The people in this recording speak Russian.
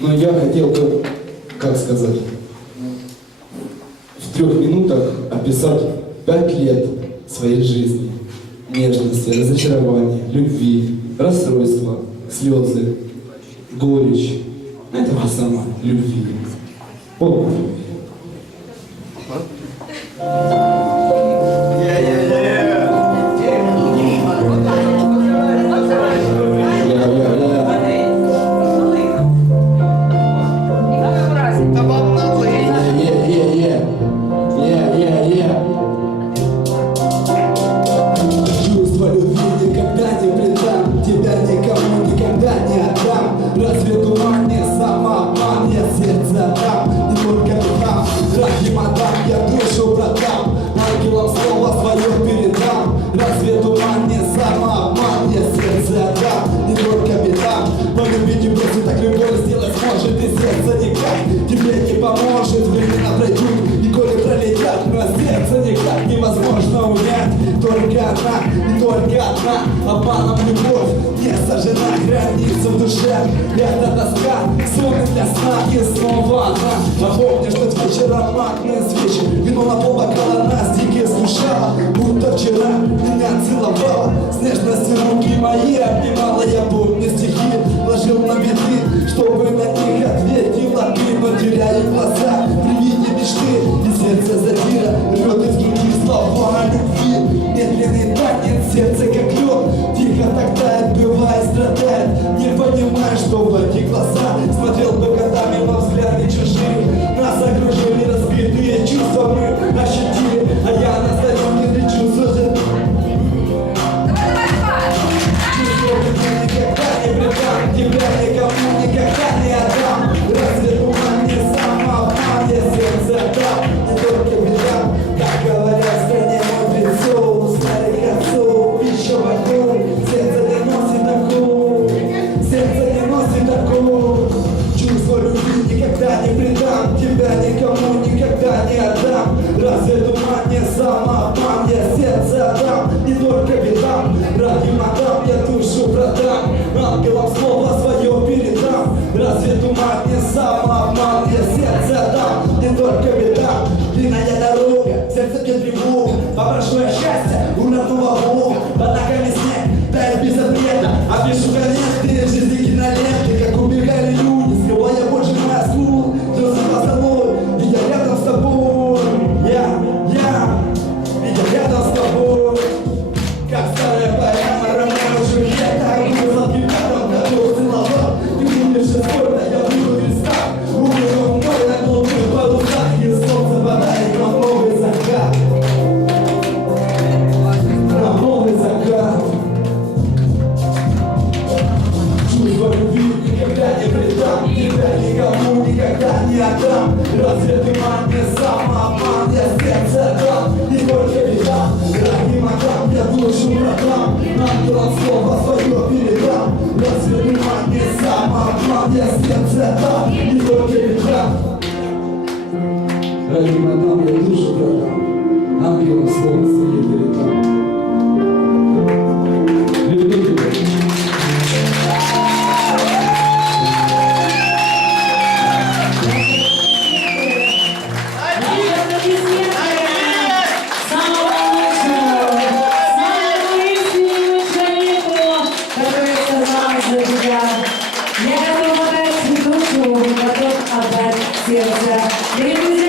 Но я хотел бы, как сказать, в трех минутах описать пять лет своей жизни. Нежности, разочарования, любви, расстройства, слезы, горечь. Этого самого любви. Полной любви. Thank you. yeah, yeah, yeah. Чувство любви никогда не предам, тебя никому никогда не отдам. Разве туман не самообман, я сердце дам, не только дам. Ради мадам, я душу продам, ангелам слово она, и только одна Обманом любовь. Не сожжена граница в душе. Это тоска, сон для сна и снова она. Напомню, что вечер ароматные свечи. Вино на пол бокала нас дикие слушала Будто вчера меня целовала. С нежностью руки мои обнимала Я помню стихи, ложил на беды, чтобы Yeah, they got more. равновесие цвета и только ветра. Дорогие мадам, я душу продам ангелам слова свидетеля. Дякую.